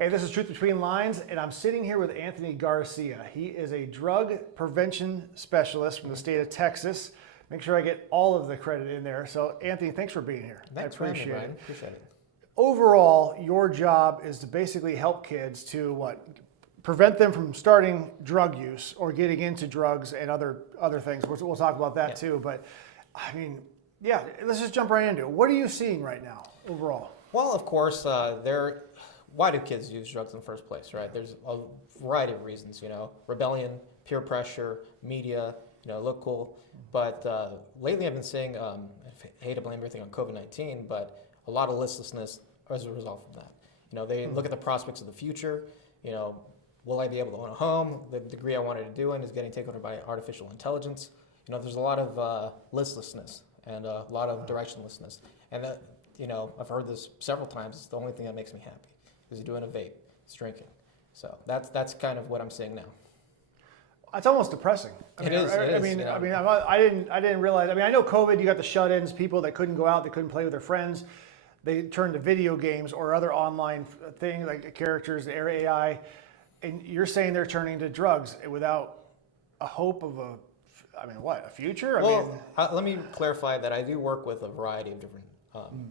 Hey, this is Truth Between Lines, and I'm sitting here with Anthony Garcia. He is a drug prevention specialist from the state of Texas. Make sure I get all of the credit in there. So, Anthony, thanks for being here. Thanks I appreciate for having me, it. Brian. Appreciate it. Overall, your job is to basically help kids to what? Prevent them from starting drug use or getting into drugs and other things. We'll talk about that too. But I mean, yeah, let's just jump right into it. What are you seeing right now overall? Well, of course, why do kids use drugs in the first place, right? There's a variety of reasons, rebellion, peer pressure, media, look cool. But lately I've been seeing, I hate to blame everything on COVID-19, but a lot of listlessness as a result of that. They look at the prospects of the future, will I be able to own a home? The degree I wanted to do in is getting taken over by artificial intelligence. There's a lot of listlessness and a lot of directionlessness. And that, I've heard this several times, it's the only thing that makes me happy, is doing a vape, it's drinking. So that's kind of what I'm seeing now. It's almost depressing. It is. I didn't realize. I know COVID. You got the shut-ins, people that couldn't go out, they couldn't play with their friends. They turned to video games or other online things like characters, AI, and you're saying they're turning to drugs without a hope of a future? Let me clarify that I do work with a variety of different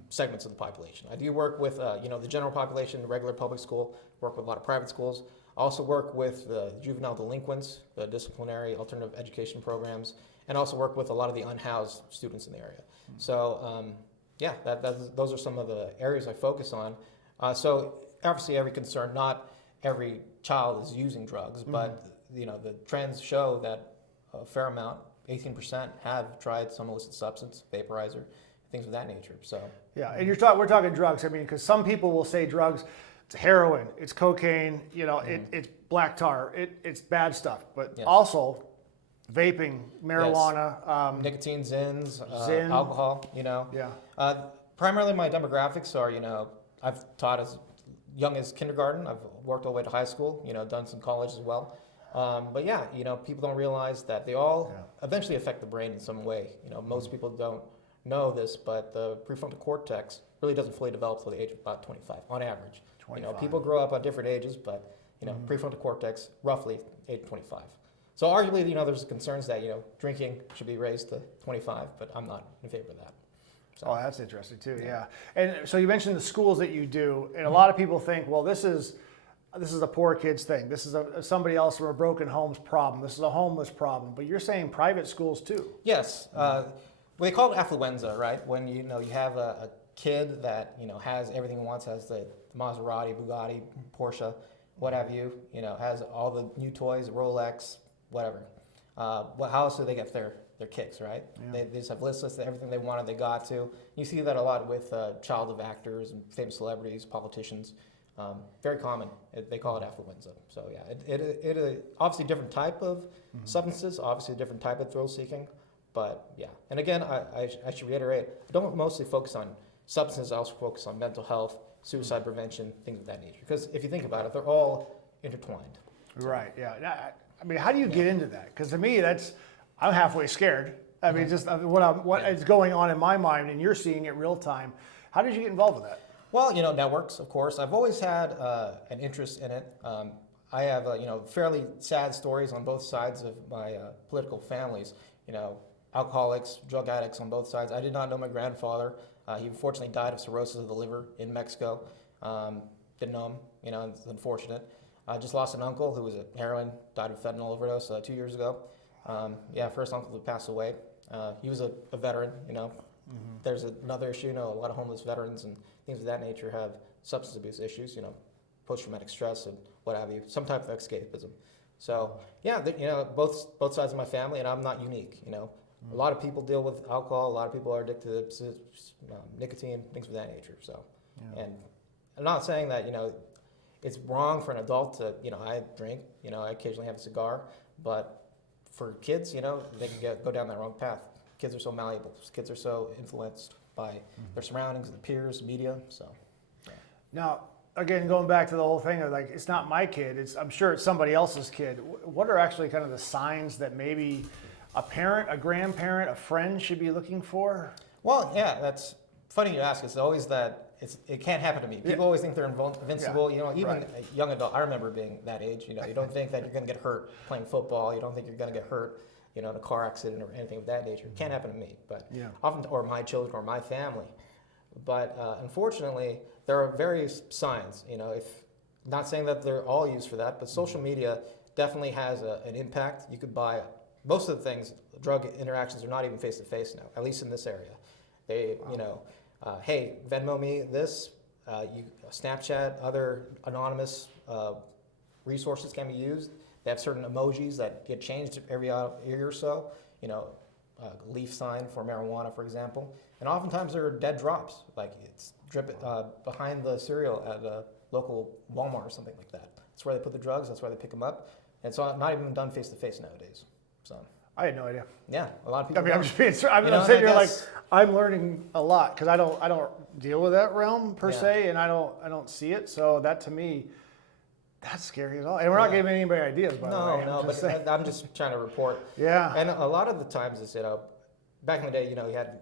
segments of the population. I do work with the general population, the regular public school, work with a lot of private schools. I also work with the juvenile delinquents, the disciplinary alternative education programs, and also work with a lot of the unhoused students in the area. So those are some of the areas I focus on. So obviously every concern, not every child is using drugs, but the trends show that a fair amount, 18%, have tried some illicit substance, vaporizer, things of that nature. So yeah, and we're talking drugs. Because some people will say drugs, it's heroin, it's cocaine, it's black tar, it's bad stuff, but also vaping, marijuana, nicotine, Zins, Zyn. alcohol. Primarily my demographics are I've taught as young as kindergarten. I've worked all the way to high school. Done some college as well. People don't realize that they all eventually affect the brain in some way. Most people don't know this, but the prefrontal cortex really doesn't fully develop till the age of about 25 on average. 25. People grow up at different ages, but prefrontal cortex roughly age 25. So arguably, there's concerns that drinking should be raised to 25, but I'm not in favor of that. So. Oh, that's interesting too. Yeah. And so you mentioned the schools that you do, and a lot of people think, well, this is a poor kid's thing. This is somebody else from a broken home's problem. This is a homeless problem. But you're saying private schools too. Yes. They call it affluenza, right? When you have a kid that has everything he wants, has the Maserati, Bugatti, Porsche, what have you, has all the new toys, Rolex, whatever. How else do they get their kicks, right? Yeah. They just have lists of everything they wanted, they got to. You see that a lot with child of actors and famous celebrities, politicians. Very common. They call it affluenza. So yeah, it obviously a different type of substances, obviously a different type of thrill seeking. But yeah, and again, I should reiterate, I don't mostly focus on substances, I also focus on mental health, suicide prevention, things of that nature. Because if you think about it, they're all intertwined. Right, yeah. How do you get into that? Because to me, I'm halfway scared. Just what is going on in my mind, and you're seeing it real time. How did you get involved with that? Well, networks, of course. I've always had an interest in it. I have, fairly sad stories on both sides of my political families. Alcoholics, drug addicts on both sides. I did not know my grandfather. He unfortunately died of cirrhosis of the liver in Mexico. Didn't know him, it's unfortunate. I just lost an uncle who was a heroin, died of fentanyl overdose 2 years ago. First uncle who passed away. He was a veteran, There's another issue, a lot of homeless veterans and things of that nature have substance abuse issues, post-traumatic stress and what have you, some type of escapism. So both sides of my family, and I'm not unique, A lot of people deal with alcohol, a lot of people are addicted to nicotine, things of that nature. So, and I'm not saying that, it's wrong for an adult to, I drink, I occasionally have a cigar, but for kids, they can go down that wrong path. Kids are so malleable. Kids are so influenced by their surroundings, their peers, media. So, yeah. Now, again, going back to the whole thing of it's not my kid. I'm sure it's somebody else's kid. What are actually kind of the signs that maybe a parent, a grandparent, a friend should be looking for? Well, yeah, that's funny you ask. It's always that it can't happen to me. People always think they're invincible. Yeah. You know, even Right. a young adult. I remember being that age. You know, you don't think that you're going to get hurt playing football. You don't think you're going to get hurt, you know, in a car accident or anything of that nature. It can't happen to me, but Yeah. often, or my children or my family. But unfortunately, there are various signs. You know, if not saying that they're all used for that, but social media definitely has an impact. You could buy most of the things. Drug interactions are not even face to face now, at least in this area. They, you know, hey, Venmo me this. Snapchat, other anonymous resources can be used. They have certain emojis that get changed every year or so. You know, leaf sign for marijuana, for example. And oftentimes there are dead drops, like it's behind the cereal at a local Walmart or something like that. That's where they put the drugs. That's where they pick them up. And it's not even done face to face nowadays. So I had no idea. yeah, a lot of people. I mean, I'm just being. I'm You know, sitting and I here like guess- I'm learning a lot because I don't deal with that realm per Yeah. se, and I don't see it. So that to me, that's scary as all. And we're not Yeah. giving anybody ideas, by the way. No, I'm just but saying. I'm just trying to report. Yeah. And a lot of the times it's, you know, back in the day, you know, you had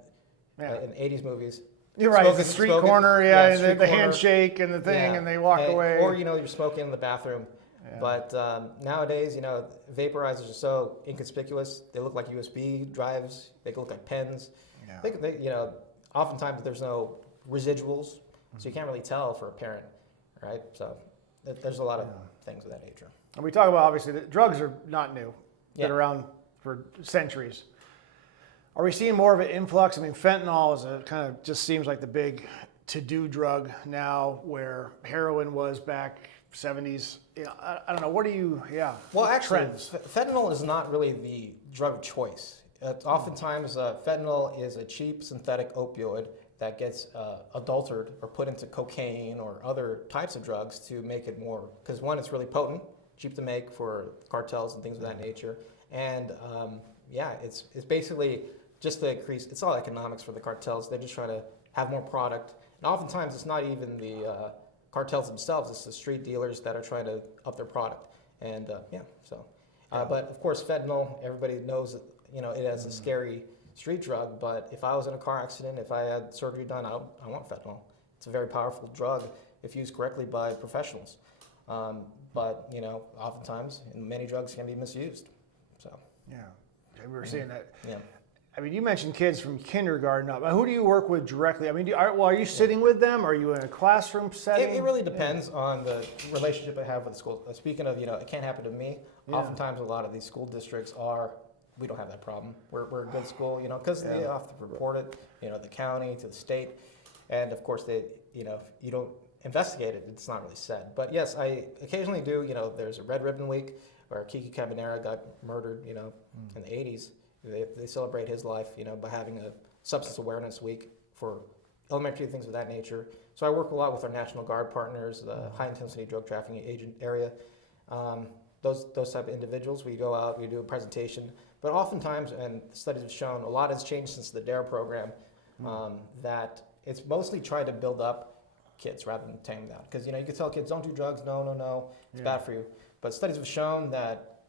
Yeah. in 80s movies. You're right. It's the street corner, yeah, and street the corner. handshake and the thing, Yeah. and they walk away. Or, you know, you're smoking in the bathroom. Yeah. But nowadays, you know, vaporizers are so inconspicuous. They look like USB drives. They look like pens. Yeah. They, you know, oftentimes there's no residuals, so you can't really tell for a parent, right? So there's a lot of things of that nature. And we talk about obviously that drugs are not new. Been Yeah. around for centuries. Are we seeing more of an influx? I mean, fentanyl is a kind of just seems like the big to-do drug now, where heroin was back 70s. You know, I don't know. What do you? Yeah. Well, actually, trends. fentanyl is not really the drug of choice. Oftentimes, fentanyl is a cheap synthetic opioid that gets adulterated or put into cocaine or other types of drugs to make it more, because one, it's really potent, cheap to make for cartels and things of that nature, and it's basically just to increase. It's all economics for the cartels. They just try to have more product, and oftentimes it's not even the cartels themselves. It's the street dealers that are trying to up their product, and but of course, fentanyl. Everybody knows that, you know, it as a scary street drug, but if I was in a car accident, if I had surgery done, I want fentanyl. It's a very powerful drug if used correctly by professionals. But, you know, oftentimes, many drugs can be misused. So, Yeah. We were seeing that. yeah. I mean, you mentioned kids from kindergarten up. Who do you work with directly? I mean, are you sitting with them? Are you in a classroom setting? It really depends on the relationship I have with the school. Speaking of, you know, it can't happen to me. Yeah. Oftentimes, a lot of these school districts we don't have that problem. We're a good school, you know, because they Yeah. have to report it, you know, the county to the state, and of course they, you know, if you don't investigate it, it's not really said. But yes, I occasionally do. You know, there's a Red Ribbon Week where Kiki Cabanera got murdered, you know, in the 80s. They celebrate his life, you know, by having a substance awareness week for elementary things of that nature. So I work a lot with our National Guard partners, the high intensity drug trafficking agent area. Those type of individuals, we go out, we do a presentation. But oftentimes, and studies have shown, a lot has changed since the DARE program, that it's mostly tried to build up kids rather than tame them down. Because, you know, you can tell kids, don't do drugs, no, it's bad for you. But studies have shown that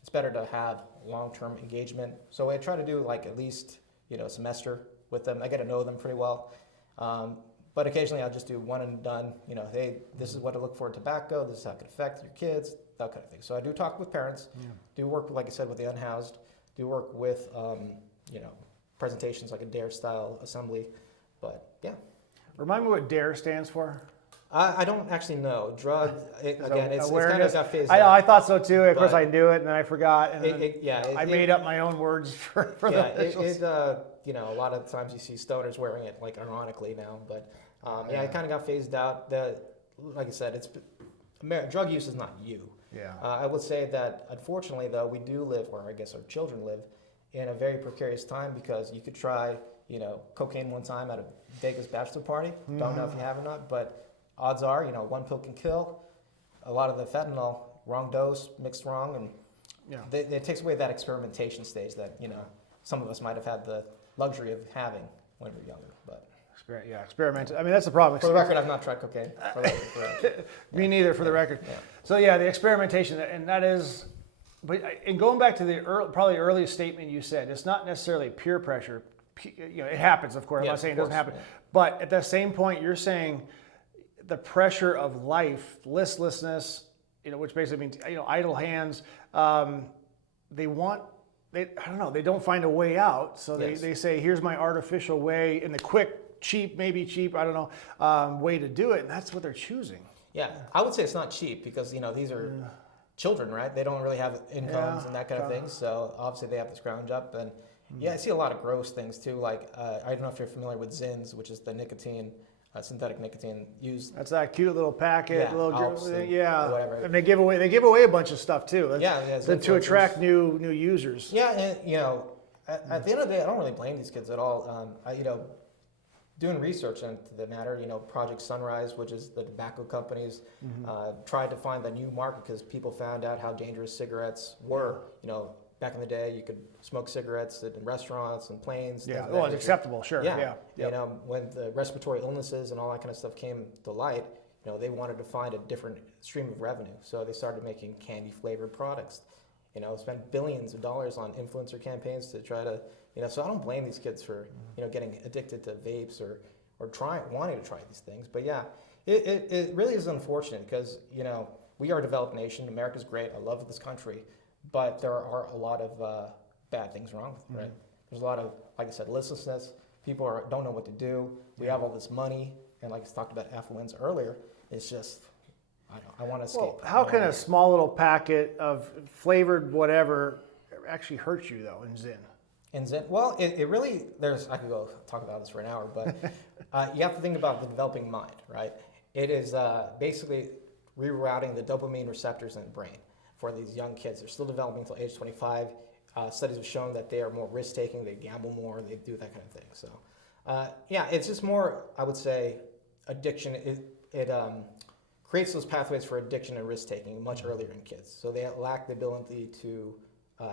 it's better to have long-term engagement. So I try to do like at least, you know, a semester with them. I get to know them pretty well. But occasionally I'll just do one and done. You know, hey, this is what to look for in tobacco. This is how it can affect your kids, that kind of thing. So I do talk with parents. Do work, like I said, with the unhoused. Do work with, you know, presentations like a DARE style assembly. But yeah. Remind me what DARE stands for. I don't actually know. Drug, again, it's kind Awareness. of got phased I know, out. I thought so too. Of course, But- I knew it, and then I forgot, and then I it- made up my own words for Yeah, the officials. you know, a lot of times you see stoners wearing it like ironically now, but it kind of got phased out. Like I said, drug use is not you. Yeah. I would say that unfortunately, though, we do live, or I guess our children live, in a very precarious time because you could try, you know, cocaine one time at a Vegas bachelor party. Don't know if you have or not, but odds are, you know, one pill can kill. A lot of the fentanyl, wrong dose, mixed wrong, and it takes away that experimentation stage that, you know, some of us might have had the luxury of having when we were younger. But Experiment. I mean, that's the problem. for the record, I've not tried cocaine. Me neither, for the record. Yeah. So yeah, the experimentation, and that is, but and going back to the probably earliest statement you said, it's not necessarily peer pressure. it happens, of course. I'm Yes, not saying it of doesn't happen. course, But at the same point, you're saying the pressure of life, listlessness, which basically means, idle hands, they I don't know, they don't find a way out. So Yes. they say, here's my artificial way in the quick, cheap, maybe cheap, I don't know, way to do it. And that's what they're choosing. Yeah, I would say it's not cheap because these are children, right? They don't really have incomes and that kind of thing. So obviously they have to scrounge up. And I see a lot of gross things too. Like I don't know if you're familiar with Zins, which is the nicotine, synthetic nicotine used. That's that cute little packet, Yeah, Alps and whatever. And they give away a bunch of stuff too. To attract new users. Yeah, and at the end of the day, I don't really blame these kids at all. Doing research into the matter, Project Sunrise, which is the tobacco companies, tried to find the new market because people found out how dangerous cigarettes were. Back in the day, you could smoke cigarettes in restaurants and planes. Yeah, well, it's acceptable, sure. Yeah. Yep. When the respiratory illnesses and all that kind of stuff came to light, they wanted to find a different stream of revenue. So they started making candy flavored products. Spent billions of dollars on influencer campaigns to try to, so I don't blame these kids for, getting addicted to vapes or wanting to try these things. But yeah, it really is unfortunate because, we are a developed nation. America's great. I love this country. But there are a lot of bad things wrong with it, right? There's a lot of, like I said, listlessness. People don't know what to do. We have all this money. And like I talked about affluence earlier, it's just, I want to escape. Well, how can a small little packet of flavored whatever actually hurt you, though, in Zyn? In Zen, well, it really, I could go talk about this for an hour, but you have to think about the developing mind, right? It is basically rerouting the dopamine receptors in the brain for these young kids. They're still developing until age 25. Studies have shown that they are more risk-taking, they gamble more, they do that kind of thing. So, it's just more, I would say, addiction. It creates those pathways for addiction and risk-taking much earlier in kids. So they lack the ability to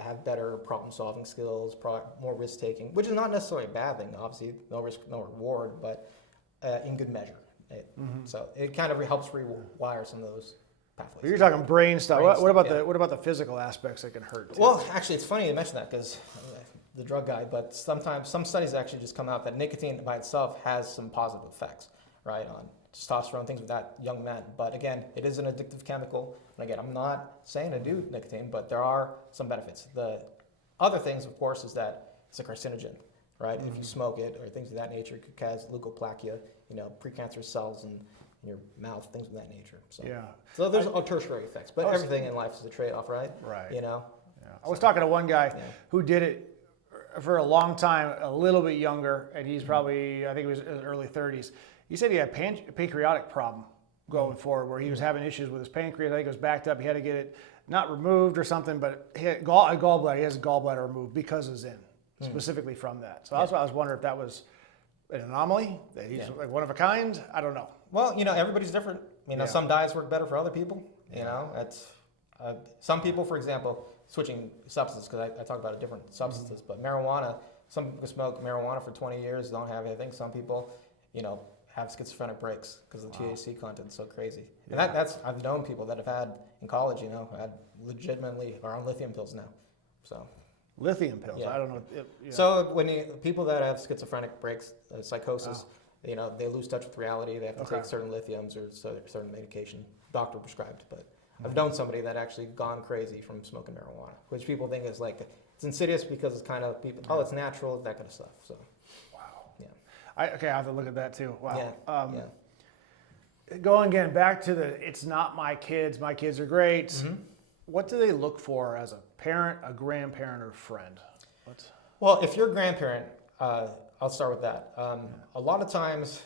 have better problem-solving skills, more risk-taking, which is not necessarily a bad thing. Obviously, no risk, no reward, but in good measure. So it kind of helps rewire some of those pathways. But you're talking brain stuff. What about the physical aspects that can hurt too? Well, actually, it's funny you mention that because the drug guy, but sometimes some studies actually just come out that nicotine by itself has some positive effects, right, on testosterone, things with that young men. But again, it is an addictive chemical. And again, I'm not saying to do nicotine, but there are some benefits. The other things, of course, is that it's a carcinogen, right? If you smoke it or things of that nature, it could cause leukoplakia, precancerous cells in your mouth, things of that nature. So there's tertiary effects, but everything in life is a trade-off, right? Right. Yeah. I was talking to one guy who did it for a long time, a little bit younger, and he's probably, I think he was in his early 30s. He said he had a pancreatic problem going forward, where he was having issues with his pancreas. I think it was backed up. He had to get it not removed or something, but he had a gallbladder. He has a gallbladder removed because of Zyn, specifically from that. So that's why I was wondering if that was an anomaly, that he's like one of a kind. I don't know. Well, everybody's different. Some diets work better for other people. It's some people, for example, switching substances, because I talk about different substances, but marijuana, some people smoke marijuana for 20 years, don't have anything. Some people, have schizophrenic breaks because the THC content's so crazy. And that's I've known people that have had in college, had legitimately are on lithium pills now. So lithium pills. Yeah. I don't know. So when people that have schizophrenic breaks, psychosis, they lose touch with reality. They have to take certain lithiums or certain medication, doctor prescribed. But I've known somebody that actually gone crazy from smoking marijuana, which people think is like it's insidious because it's kind of people. Oh, it's natural, that kind of stuff. So. I have to look at that too. Wow. Yeah. Going again back to it's not my kids are great. What do they look for as a parent, a grandparent, or friend? Well, if you're a grandparent, I'll start with that. A lot of times,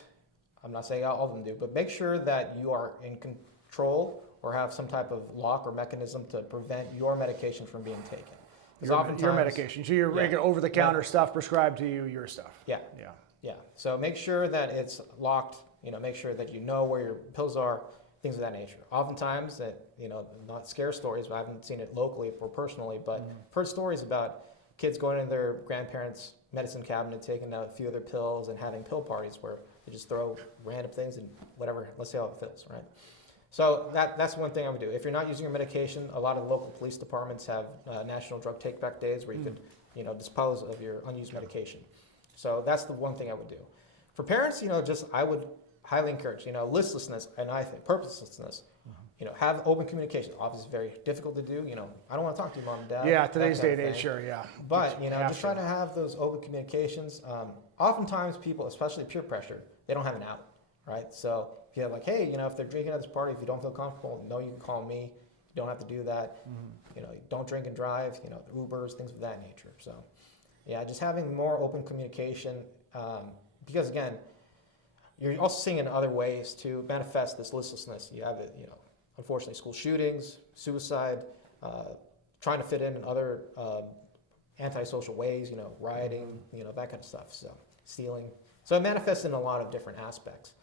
I'm not saying all of them do, but make sure that you are in control or have some type of lock or mechanism to prevent your medication from being taken. Your medication. So you're making over-the-counter stuff prescribed to you, your stuff. Yeah. So make sure that it's locked. Make sure that you know where your pills are, things of that nature. Oftentimes, not scare stories, but I haven't seen it locally or personally, but heard stories about kids going into their grandparents' medicine cabinet, taking a few of their pills, and having pill parties where they just throw random things and whatever. Let's see how it feels, right? So that's one thing I would do. If you're not using your medication, a lot of local police departments have National Drug Take Back Days where you could, dispose of your unused medication. So that's the one thing I would do. For parents, just I would highly encourage, listlessness, and I think purposelessness. Have open communication. Obviously, very difficult to do. I don't want to talk to you, mom and dad. Yeah, today's day and age, sure, yeah. But just try to have those open communications. Oftentimes, people, especially peer pressure, they don't have an out, right? So if you have like, hey, if they're drinking at this party, if you don't feel comfortable, you can call me. You don't have to do that. Don't drink and drive. Ubers, things of that nature. So, yeah, just having more open communication, because again, you're also seeing in other ways to manifest this listlessness. You have it, unfortunately, school shootings, suicide, trying to fit in other antisocial ways, rioting, that kind of stuff. So stealing. So it manifests in a lot of different aspects.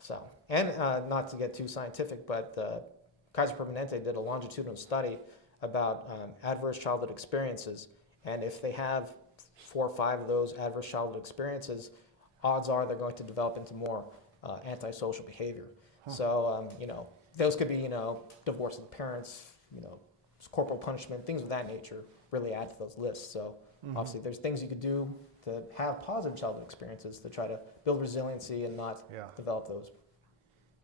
So, and not to get too scientific, but Kaiser Permanente did a longitudinal study about adverse childhood experiences, and if they have 4 or 5 of those adverse childhood experiences, odds are they're going to develop into more antisocial behavior. So, those could be, divorce of the parents, corporal punishment, things of that nature really add to those lists. So obviously there's things you could do to have positive childhood experiences to try to build resiliency and not develop those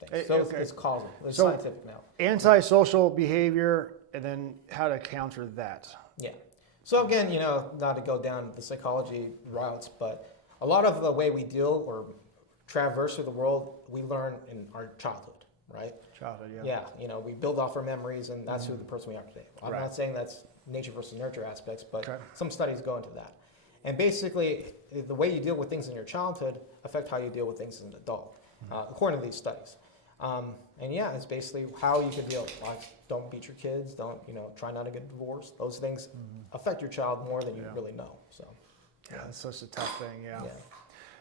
things. So it's causal, it's scientific now. Antisocial behavior, and then how to counter that. Yeah. So again, not to go down the psychology routes, but a lot of the way we deal or traverse through the world, we learn in our childhood, right? Childhood, yeah. Yeah, we build off our memories, and that's who the person we are today. I'm not saying that's nature versus nurture aspects, but some studies go into that. And basically, the way you deal with things in your childhood affect how you deal with things as an adult, according to these studies. It's basically how you could deal. Like, don't beat your kids. Don't try not to get divorced. Those things affect your child more than you really know. So, yeah, that's such a tough thing. Yeah.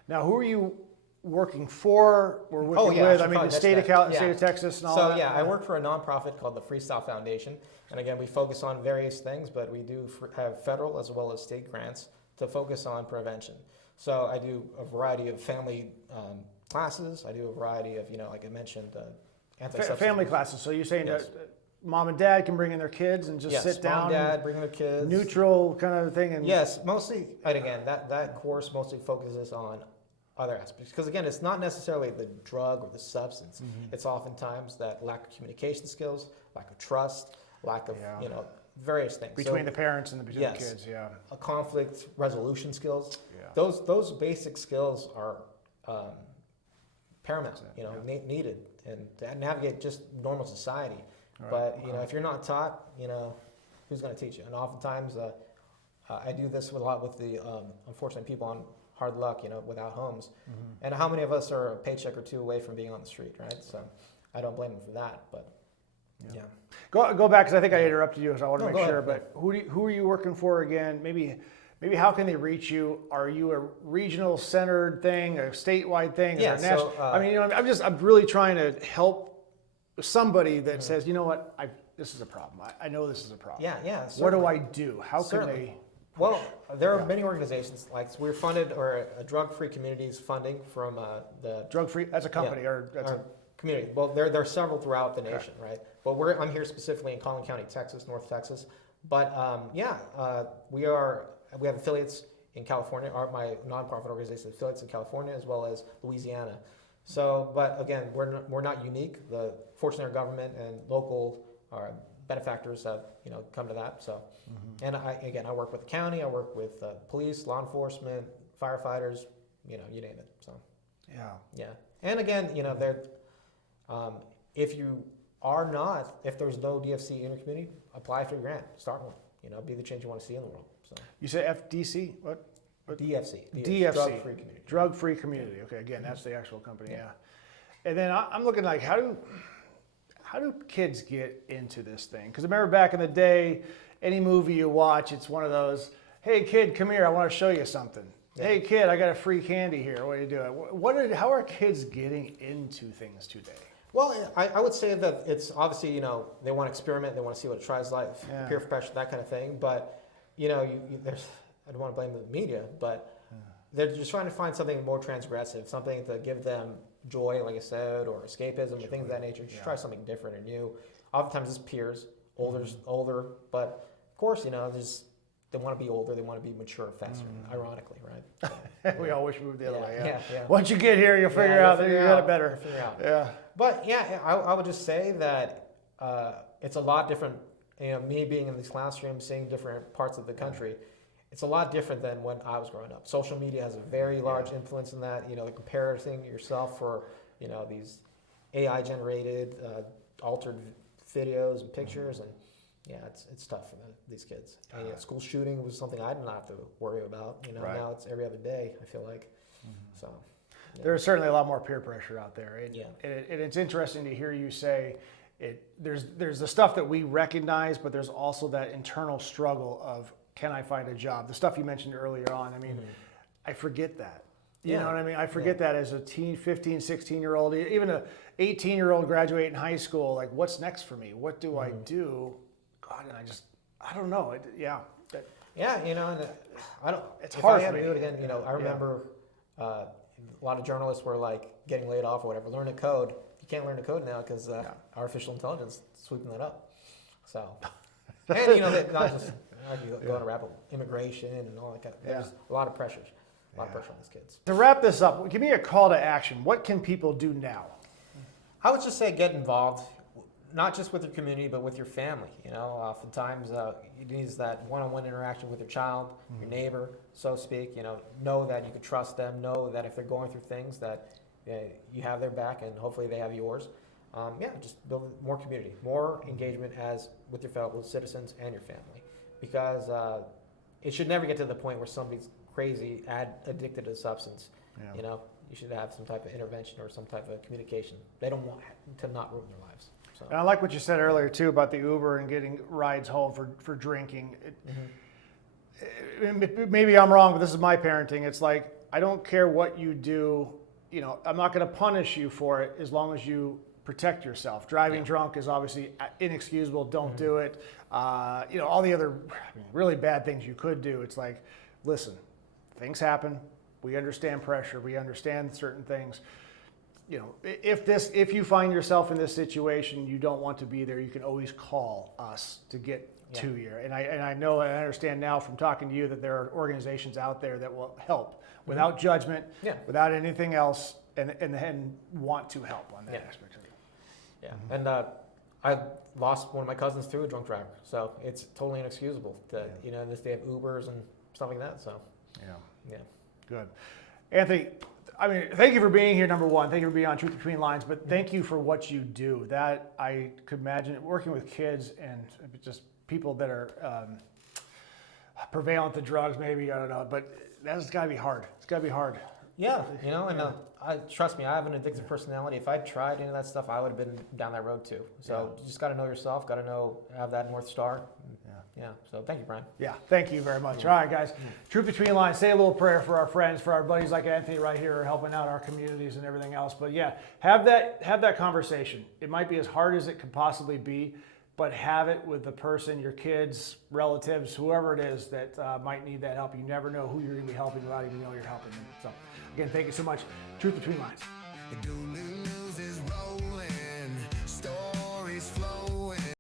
Now, who are you working for or working with? I mean, the state of Texas and all that. So I work for a nonprofit called the Freestyle Foundation, and again, we focus on various things, but we do have federal as well as state grants to focus on prevention. So I do a variety of family classes. I do a variety of, like I mentioned, anti-substance family classes. So you're saying that mom and dad can bring in their kids and just sit down? Mom and dad bring their kids. Neutral kind of thing? And yes, mostly, and again, that course mostly focuses on other aspects. Because again, it's not necessarily the drug or the substance. It's oftentimes that lack of communication skills, lack of trust, lack of, various things. Between the parents and the kids, a conflict resolution skills. Those basic skills are paramount, needed, and to navigate just normal society. But if you're not taught, who's going to teach you? And oftentimes, I do this a lot with the unfortunate people on hard luck, without homes. And how many of us are a paycheck or two away from being on the street, right? So I don't blame them for that, but Go back, because I think I interrupted you, so I want to make sure. But who are you working for again? Maybe how can they reach you? Are you a regional centered thing, a statewide thing? Yeah. So, I'm really trying to help somebody that says, you know what, this is a problem. I know this is a problem. Yeah. What do I do? How can they? Well, there are many organizations, like we're funded, or a drug-free communities funding from the drug-free. That's a company, or that's a community. Well, there are several throughout the nation, right? But I'm here specifically in Collin County, Texas, North Texas. But we have affiliates in California. My nonprofit organization has affiliates in California as well as Louisiana. So, but again, we're not unique. Fortunately, our government and local benefactors have come to that. So, and I work with the county. I work with police, law enforcement, firefighters. You name it. So, yeah. And again, if there's no DFC in your community, apply for a grant. Start one. Be the change you want to see in the world. So you said FDC? What? DFC. Drug-free community. Drug-free community. Okay, again, that's the actual company. Yeah. And then I'm looking like, how do kids get into this thing? Because I remember back in the day, any movie you watch, it's one of those, hey kid, come here, I want to show you something. Yeah. Hey kid, I got a free candy here. What are you doing? How are kids getting into things today? Well, I would say that it's obviously, they want to experiment, they want to see what it tries like, peer pressure, that kind of thing. But, there's, I don't want to blame the media, but they're just trying to find something more transgressive, something to give them joy, like I said, or escapism, or things of that nature. Just try something different or new. Oftentimes it's peers, older, but of course, there's they want to be older, they want to be mature faster, ironically, right? We all wish we moved the other way. Yeah. Once you get here, you'll figure out that you got it better. Figure out. Yeah. But yeah, I would just say that it's a lot different. Me being in these classrooms, seeing different parts of the country, it's a lot different than when I was growing up. Social media has a very large influence in that. The comparing yourself for these AI generated altered videos and pictures, and it's tough for these kids. School shooting was something I didn't have to worry about. Now it's every other day, I feel like. So there's certainly a lot more peer pressure out there. Yeah. And it's interesting to hear you say there's the stuff that we recognize, but there's also that internal struggle of, can I find a job? The stuff you mentioned earlier on. I mean, I forget that. You know what I mean? I forget that as a 15, 16-year-old, even a 18-year-old graduating high school, like, what's next for me? What do I do? God, and I don't know. And I don't. It's if hard I had for to me. do it again, I remember a lot of journalists were like getting laid off or whatever. Learn to code. You can't learn to code now because artificial intelligence is sweeping that up. So, and they're not just going to rapid immigration and all that kind of. There's a lot of pressures. A lot of pressure on these kids. To wrap this up, give me a call to action. What can people do now? I would just say get involved, not just with your community, but with your family. Oftentimes it needs that one-on-one interaction with your child, your neighbor, so to speak. Know that you can trust them. Know that if they're going through things, that you have their back, and hopefully they have yours. Just build more community, more engagement with your fellow citizens and your family, because it should never get to the point where somebody's crazy, addicted to a substance. You should have some type of intervention or some type of communication. They don't want to not ruin their lives. So. And I like what you said earlier too about the Uber and getting rides home for drinking. Maybe I'm wrong, but this is my parenting. It's like, I don't care what you do. I'm not going to punish you for it as long as you protect yourself. Driving drunk is obviously inexcusable. Don't do it. All the other really bad things you could do. It's like, listen, things happen. We understand pressure. We understand certain things. If you find yourself in this situation, you don't want to be there, you can always call us to get to you. And I know and I understand now from talking to you that there are organizations out there that will help without judgment, without anything else, and want to help on that aspect of it. Yeah, and I lost one of my cousins through a drunk driver, so it's totally inexcusable that they have Ubers and stuff like that. So yeah, good. Anthony, thank you for being here, number one. Thank you for being on Truth Between Lines, but thank you for what you do. That I could imagine working with kids and just people that are prevalent to drugs, maybe, I don't know, but that's got to be hard. It's got to be hard. Yeah, trust me, I have an addictive personality. If I tried any of that stuff, I would have been down that road too. So you just got to know yourself, got to have that North Star. Yeah. So thank you, Brian. Yeah, thank you very much. All right, guys. Truth Between Lines, say a little prayer for our friends, for our buddies like Anthony right here, who are helping out our communities and everything else. But have that conversation. It might be as hard as it could possibly be, but have it with the person, your kids, relatives, whoever it is that might need that help. You never know who you're going to be helping without even know you're helping them. So, again, thank you so much. Truth Between Lines. The good news is rolling.